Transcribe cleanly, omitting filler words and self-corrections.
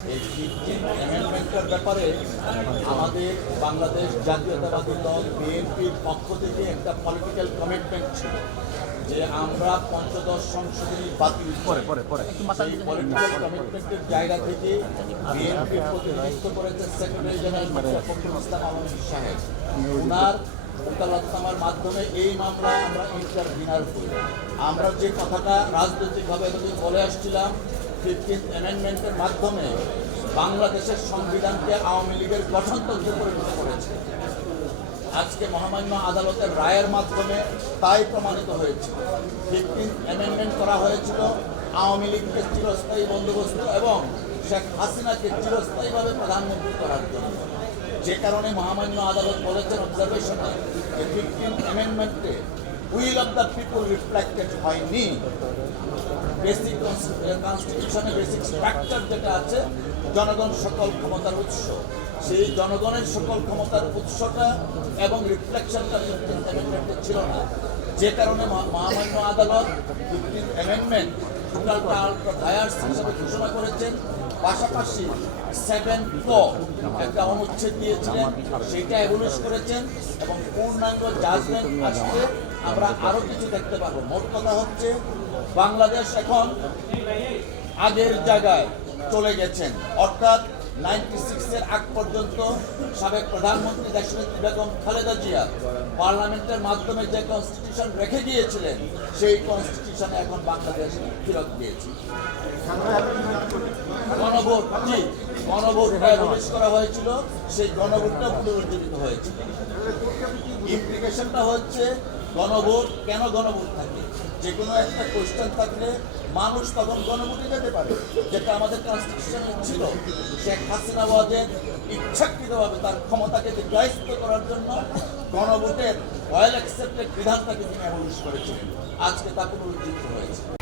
এই 15 অ্যামেন্ডমেন্টের ব্যাপারে আমাদের বাংলাদেশ জাতীয়তাবাদী দল বিএনপির পক্ষ থেকে একটা পলিটিক্যাল কমিটমেন্ট ছিল যে আমরা পঞ্চদশ সংশোধনী বাতিল সেই পলিটিক্যাল কমিটমেন্টের জায়গা থেকে বিএনপির প্রতিনিধিত্ব করেছে সেক্রেটারি জেনারেল ফখরুল ইসলাম আলমগীর সাহেব। ওনার মোকালাতনামার মাধ্যমে এই মামলা আমরা ইন্টারভিনার করি। আমরা যে কথাটা রাজনৈতিকভাবে এতদিন বলে আসছিলাম 15th অ্যামেন্ডমেন্টের মাধ্যমে বাংলাদেশের সংবিধানকে আওয়ামী লীগের গঠনতন্ত্রে পরিণত করেছে। আজকে মহামান্য আদালতের রায়ের মাধ্যমে তাই প্রমাণিত হয়েছে। 15th অ্যামেন্ডমেন্ট করা হয়েছিল আওয়ামী লীগকে চিরস্থায়ী বন্দোবস্ত এবং শেখ হাসিনাকে চিরস্থায়ীভাবে প্রধানমন্ত্রী করার জন্য। যে কারণে মহামান্য আদালত বলেছেন অবজারভেশনে যে 15th অ্যামেন্ডমেন্টে will of the people reflected হয়নি। বেসিক কনস্টিটিউশনের বেসিক স্ট্রাকচার যেটা আছে জনগণ সকল ক্ষমতার উৎস, সেই জনগণের সকল ক্ষমতার উৎসটা এবং রিফ্লেকশনটা 15th অ্যামেন্ডমেন্টে ছিল না। যে কারণে মহামান্য আদালত 15th অ্যামেন্ডমেন্ট টোটালটা আল্ট্রা ভায়ার্স হিসাবে ঘোষণা করেছেন। পাশাপাশি 7ক একটা অনুচ্ছেদ দিয়েছিলেন, সেটা অ্যাবলিশ করেছেন এবং পূর্ণাঙ্গ জাজমেন্ট আসলে আমরা আরও কিছু দেখতে পাবো। মোট কথা হচ্ছে বাংলাদেশ এখন আগের জায়গায় চলে গেছেন, অর্থাৎ 96-এর আগ পর্যন্ত সাবেক প্রধানমন্ত্রী দেশনেত্রী বেগম খালেদা জিয়া পার্লামেন্টের মাধ্যমে যে কনস্টিটিউশন রেখে গিয়েছিলেন সেই কনস্টিটিউশনে এখন বাংলাদেশ ফেরত দিয়েছে। গণভোট প্রবেশ করা হয়েছিল, সেই গণভোটটা পুনরুজ্জীবিত হয়েছিল। ইমপ্লিকেশনটা হচ্ছে গণভোট কেন গণভোট থাকে, যে কোনো একটা কোয়েশ্চেন থাকলে মানুষ তখন গণভোটে যেতে পারে, যেটা আমাদের কনস্টিটিউশনে ছিল। শেখ হাসিনা ওয়াজেদ ইচ্ছাকৃতভাবে তার ক্ষমতাকে দীর্ঘায়িত করার জন্য গণভোটের ওয়েল অ্যাকসেপ্টেড বিধানটাকে তিনি অ্যাবলিশ করেছিলেন। আজকে তা পুনরুজ্জীবিত হয়েছে।